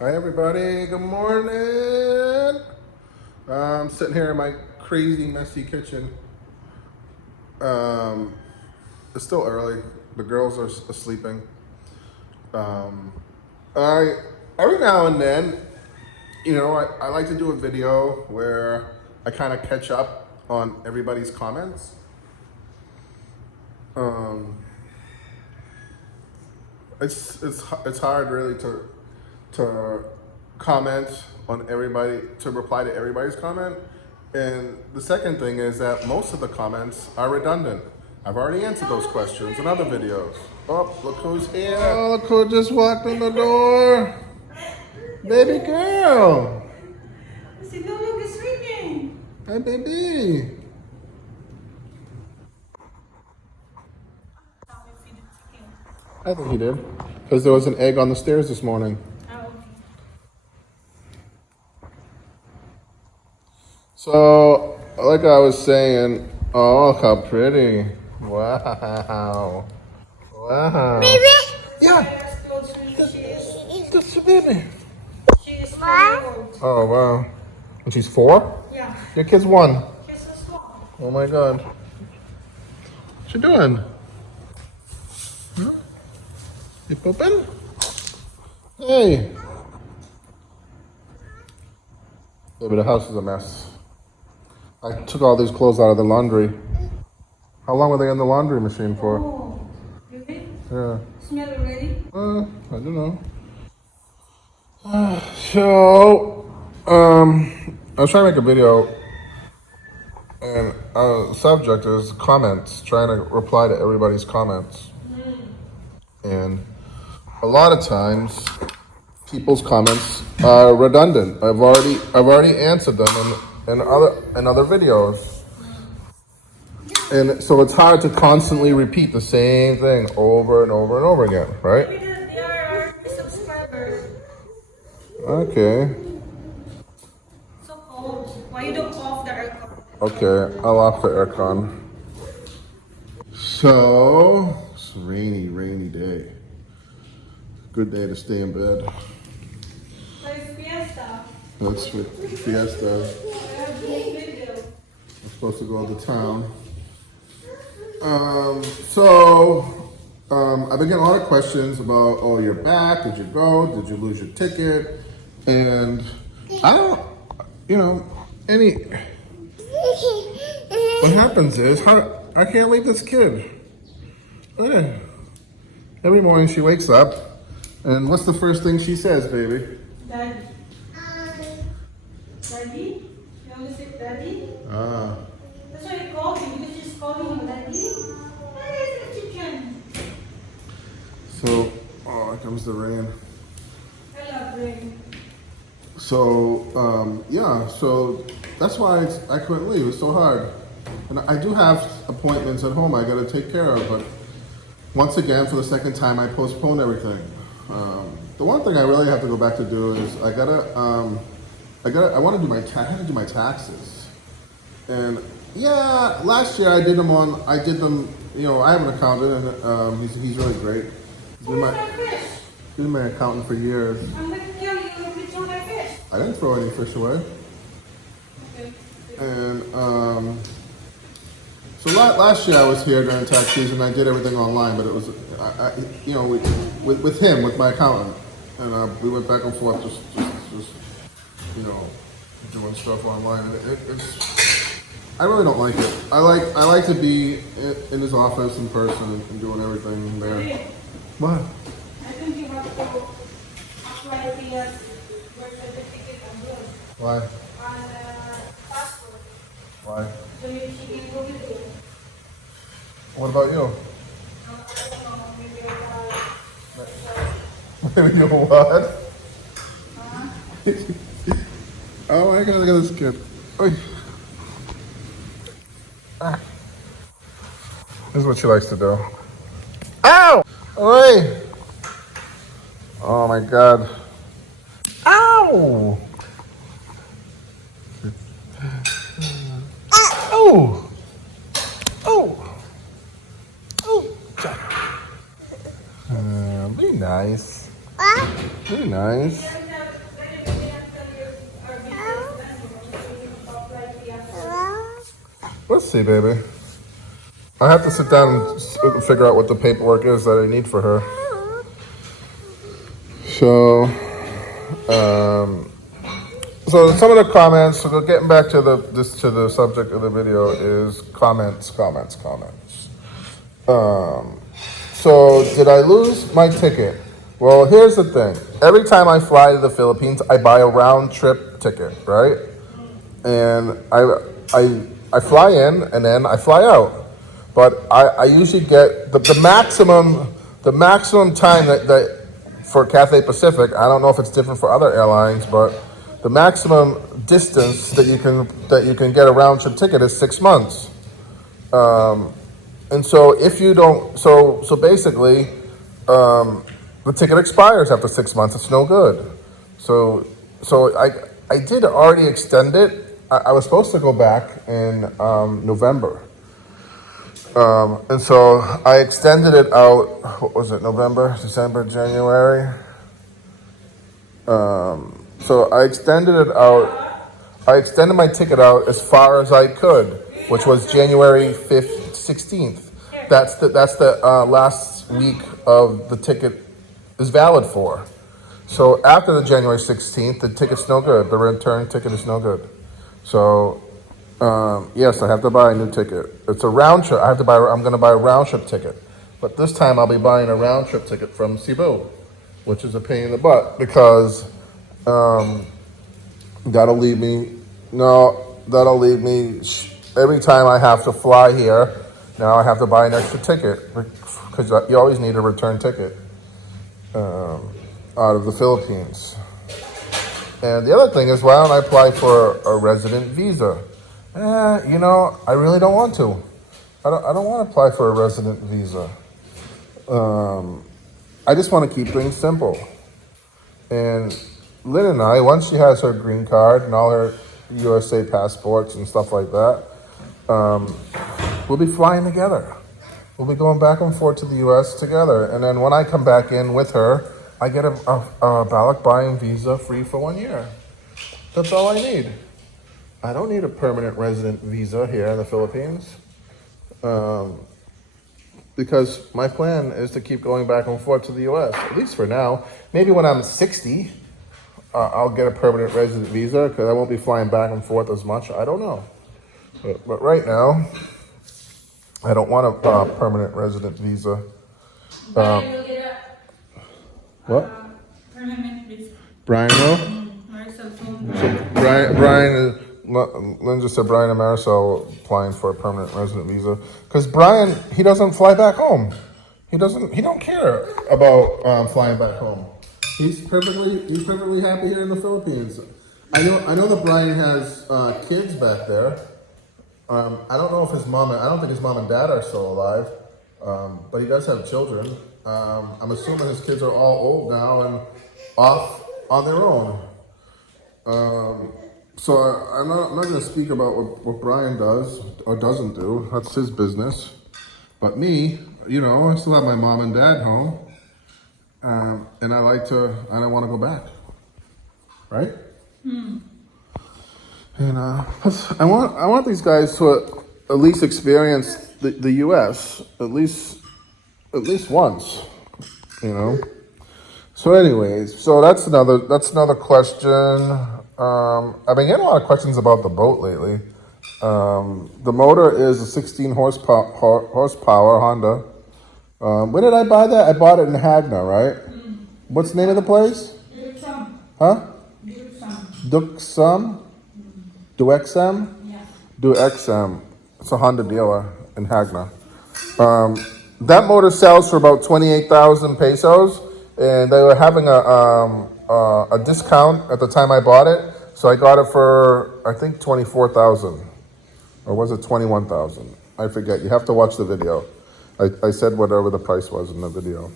Hi everybody, good morning. I'm sitting here in my crazy messy kitchen. Um, it's still early. The girls are sleeping. Um, I every now and then, I like to do a video where I kind of catch up on everybody's comments. Um, it's hard really to comment on everybody, to reply to everybody's comment. And the second thing is that most of the comments are redundant. I've already answered those questions in other videos. Oh, look who's here. Oh, look who just walked in the door. Baby girl. Sinulog is sleeping. Hi, baby. I think he did. Because there was an egg on the stairs this morning. So, like I was saying, oh, look how pretty. Wow. Wow. Baby? Yeah. That's a baby. She is 4 years old. Oh, wow. And she's 4? Yeah. Your kid's 1. She's so small. Oh, my God. What you doing? Huh? You pooping? Hey. Baby, the house is a mess. I took all these clothes out of the laundry. How long were they in the laundry machine for? Oh, really? Yeah. Smell already? I don't know. So, I was trying to make a video, and subject is comments, trying to reply to everybody's comments. And a lot of times, people's comments are redundant. I've already answered them in other videos. And so it's hard to constantly repeat the same thing over and over and over again, right? Maybe they are subscribers. Okay. So cold. Why you don't off the aircon? Okay, I'll off the aircon. So, it's a rainy day. Good day to stay in bed. So it's fiesta. That's fiesta. I have to make video. I'm supposed to go to town. I've been getting a lot of questions about, oh, you're back, did you go, did you lose your ticket? And I don't, what happens is, I can't leave this kid. Eh. Every morning she wakes up, and what's the first thing she says, baby? Daddy. Daddy? You want to say daddy? Ah. That's why I called him, because she's calling him daddy. Where is the chicken? So, oh, here comes the rain. I love rain. So, so that's why I couldn't leave. It's so hard. And I do have appointments at home I gotta take care of, but once again, for the second time, I postponed everything. The one thing I really have to go back to do is I want to do I had to do my taxes. And yeah, last year I did them, I have an accountant, and he's really great. He's been my accountant for years. I'm going to kill you if you throw my fish. I didn't throw any fish away. Okay. And so last year I was here during tax season. I did everything online, but it was, with him, with my accountant, and we went back and forth, just doing stuff online. And I really don't like it. I like to be in his office in person and doing everything there. Hey, What? I think you have to apply the birth certificate as well. Why? On passport. Why? So you can go with you. What about you? I don't know, maybe I'll Maybe you know what? Oh my God! Look at this kid. Oy. Ah. This is what she likes to do. Ow! Oi! Oh my God! Ow! Oh! Oh! Oh! Be nice. Be nice. Let's see, baby. I have to sit down and figure out what the paperwork is that I need for her. So, so some of the comments. So getting back to the subject of the video is comments. So did I lose my ticket? Well, here's the thing. Every time I fly to the Philippines, I buy a round trip ticket, right? And I fly in and then I fly out. But I usually get the maximum time that for Cathay Pacific. I don't know if it's different for other airlines, but the maximum distance that you can get a round trip ticket is 6 months. And so if you don't, so basically, the ticket expires after 6 months. It's no good. So I did already extend it. I was supposed to go back in November. And so I extended it out, what was it, November, December, January? So I extended it out, I extended my ticket out as far as I could, which was January 5th, 16th. That's the last week of the ticket is valid for. So after the January 16th, the ticket's no good. The return ticket is no good. So yes, I have to buy a new ticket. It's a round trip. I'm going to buy a round trip ticket. But this time I'll be buying a round trip ticket from Cebu, which is a pain in the butt because that'll leave me every time I have to fly here. Now I have to buy an extra ticket because you always need a return ticket out of the Philippines. And the other thing is, why don't I apply for a resident visa? I really don't want to. I don't want to apply for a resident visa. I just want to keep things simple. And Lynn and I, once she has her green card and all her USA passports and stuff like that, we'll be flying together. We'll be going back and forth to the U.S. together. And then when I come back in with her, I get a ballot buying visa free for 1 year. That's all I need. I don't need a permanent resident visa here in the Philippines. Because my plan is to keep going back and forth to the U.S., at least for now. Maybe when I'm 60, I'll get a permanent resident visa because I won't be flying back and forth as much. I don't know. But right now, I don't want a permanent resident visa. Brian will get What? permanent visa. Brian will? Marisol So Lynn just said Brian and Marisol applying for a permanent resident visa. Because Brian, he doesn't fly back home. He don't care about flying back home. He's perfectly happy here in the Philippines. I know that Brian has kids back there. I don't know if I don't think his mom and dad are still alive. But he does have children. I'm assuming his kids are all old now and off on their own. So I'm not going to speak about what Brian does or doesn't do. That's his business. But me, I still have my mom and dad home. And I don't want to go back. Right? And I want these guys to at least experience the U.S. at least once, So anyways, that's another question. I've been getting a lot of questions about the boat lately. The motor is a 16 horsepower Honda. When did I buy that? I bought it in Hagna, right? What's the name of the place? Huh? Duxam? Duexam? Yeah. Duexam. It's a Honda dealer in Hagna. That motor sells for about 28,000 pesos, and they were having a discount at the time I bought it, so I got it for I think 24,000, or was it 21,000? I forget. You have to watch the video. I said whatever the price was in the video.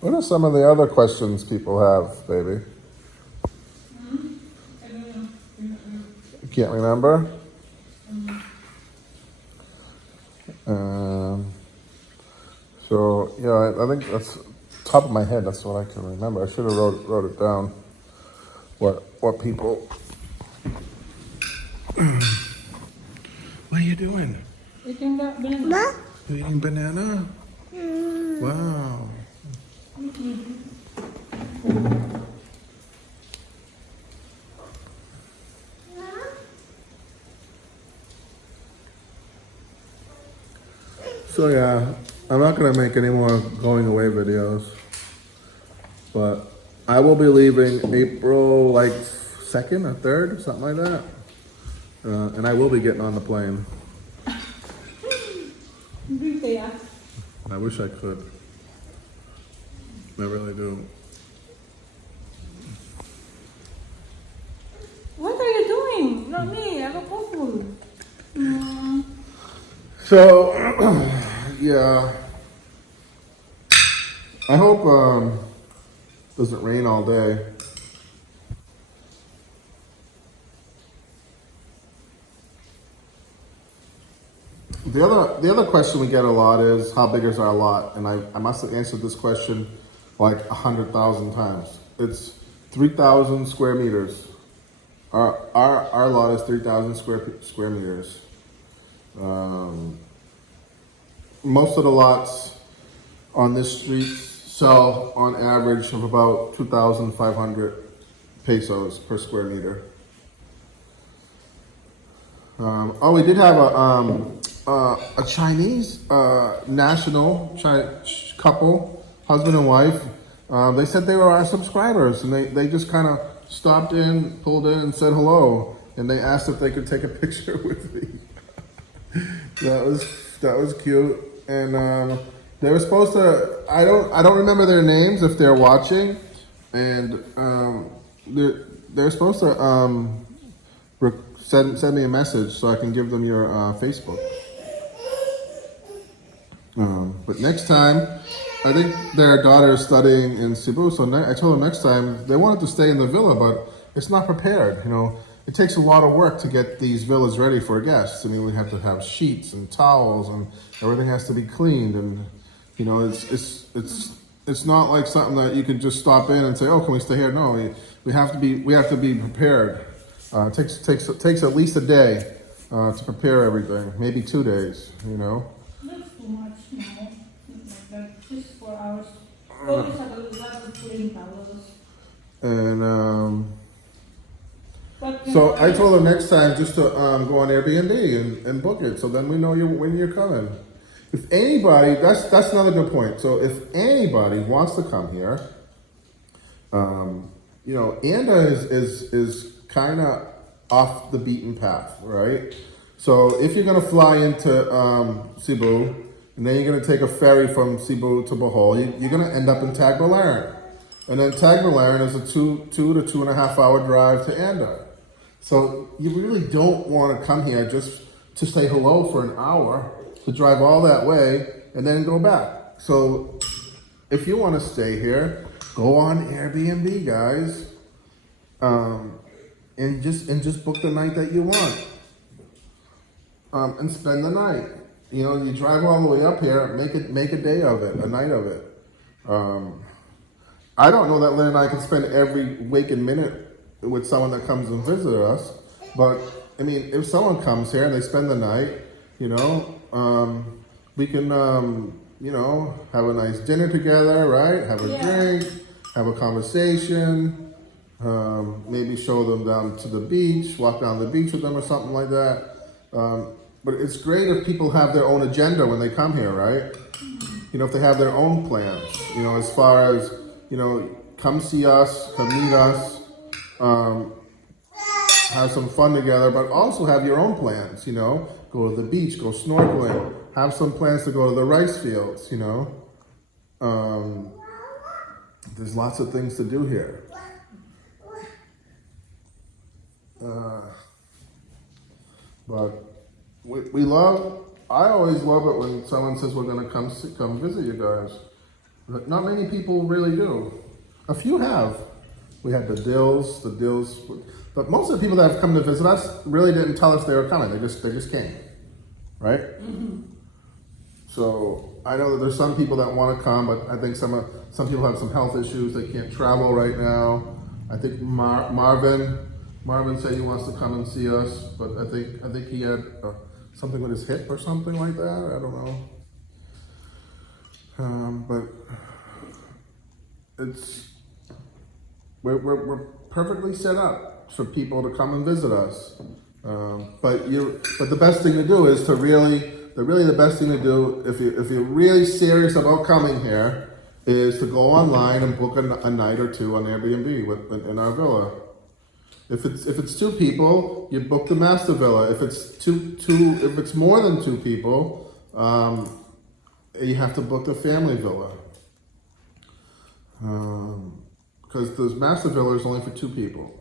What are some of the other questions people have, baby? You can't remember? So yeah, I think that's top of my head. That's what I can remember. I should have wrote it down. What people What are you doing? Eating the banana. You eating banana? Wow. So yeah, I'm not gonna make any more going away videos, but I will be leaving April like 2nd or 3rd, something like that, and I will be getting on the plane. Yeah. I wish I could. I really do. What are you doing? Not me. I'm a couple. So yeah, I hope doesn't rain all day. The other question we get a lot is how big is our lot, and I must have answered this question like 100,000 times. It's 3,000 square meters. Our lot is 3,000 square meters. Most of the lots on this street sell on average of about 2,500 pesos per square meter. We did have a Chinese national couple, husband and wife. They said they were our subscribers, and they just kind of stopped in, pulled in, and said hello. And they asked if they could take a picture with me. That was cute. And they were supposed to. I don't remember their names if they're watching, and they're supposed to send me a message so I can give them your Facebook. But next time, I think their daughter is studying in Cebu, so I told them next time they wanted to stay in the villa, but it's not prepared. You know, it takes a lot of work to get these villas ready for guests. I mean, we have to have sheets and towels, and everything has to be cleaned, and you know, it's not like something that you can just stop in and say, "Oh, can we stay here?" No, we have to be prepared. It takes at least a day to prepare everything, maybe 2 days. You know. That's too much now. Like just 4 hours. Always have a lot of clean towels. And But so I told her next time just to go on Airbnb and book it, so then we know when you're coming. If anybody, that's another good point. So if anybody wants to come here, you know, Anda is kind of off the beaten path, right? So if you're gonna fly into Cebu, and then you're gonna take a ferry from Cebu to Bohol, you're gonna end up in Tagbilaran. And then Tagbilaran is a 2 to 2.5 hour drive to Anda. So you really don't want to come here just to say hello for an hour, to drive all that way and then go back. So if you want to stay here, go on Airbnb, guys, and just book the night that you want, and spend the night. You know, you drive all the way up here, make a day of it, a night of it. I don't know that Lynn and I can spend every waking minute with someone that comes and visits us, but I mean, if someone comes here and they spend the night, you know, we can, you know, have a nice dinner together, right? Have a drink, have a conversation, maybe show them down to the beach, walk down the beach with them or something like that. But it's great if people have their own agenda when they come here, right? You know, if they have their own plans, you know, as far as, you know, come see us, come meet us, have some fun together, but also have your own plans, you know, go to the beach, go snorkeling, have some plans to go to the rice fields, you know. There's lots of things to do here. But I always love it when someone says we're gonna come visit you guys. But not many people really do. A few have. We had the Dills, but most of the people that have come to visit us really didn't tell us they were coming. They just came, right? Mm-hmm. So I know that there's some people that want to come, but I think some people have some health issues. They can't travel right now. I think Marvin Marvin said he wants to come and see us, but I think he had something with his hip or something like that. I don't know. But it's we're perfectly set up for people to come and visit us. But the best thing to do is to the best thing to do if you're really serious about coming here is to go online and book a night or two on Airbnb in our villa. If it's two people, you book the master villa. If it's more than two people, you have to book the family villa. Because the master villa is only for two people.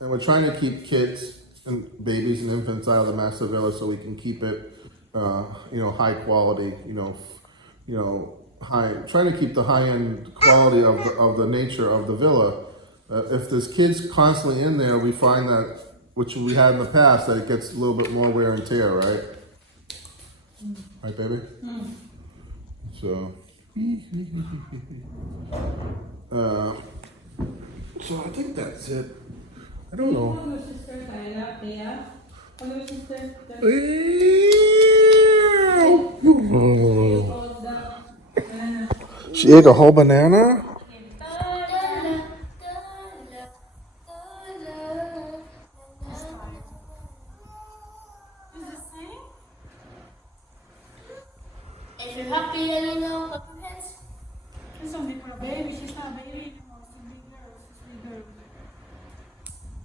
And we're trying to keep kids and babies and infants out of the master villa so we can keep it, high quality, trying to keep the high end quality of the nature of the villa. If there's kids constantly in there, we find that, which we had in the past, that it gets a little bit more wear and tear, right? Right, baby? So, so I think that's it. I don't know. Call your sister Kayla, Thea. Call your sister. She ate a whole banana? If you're happy, let me know. Clap your hands. She's only for a baby. She's not a baby. No, she's a big girl. She's a big girl.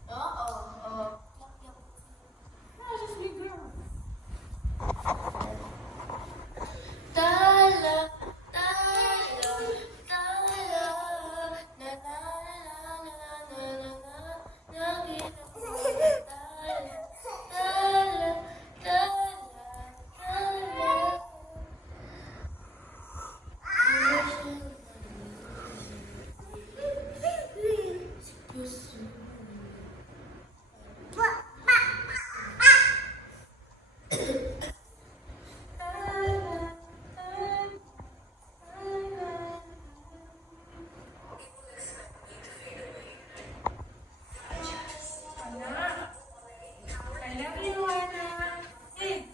Uh-oh. No, she's a big girl. Da-la, da-la, da-la, na-na-na-na-na-na-na-na, da-la, da-la, I love you, Anna. Hey.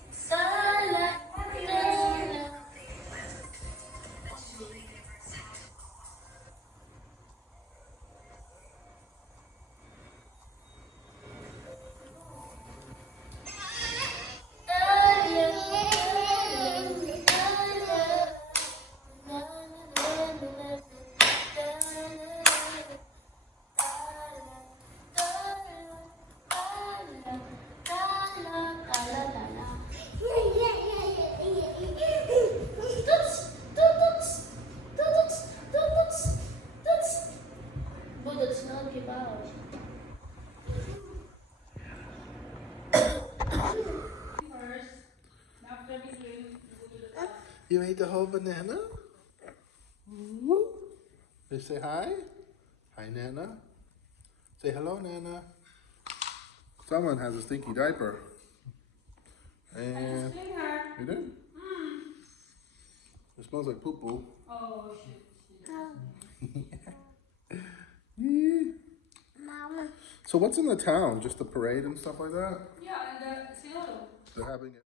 Bullets not give out. First, after we drink, we go to the bath. You ate the whole banana? They say hi? Hi, Nana. Say hello, Nana. Someone has a stinky diaper. And Clean her. you did? It smells like poo-poo. Oh, shit. So what's in the town? Just the parade and stuff like that? Yeah, and the seal. They're having it.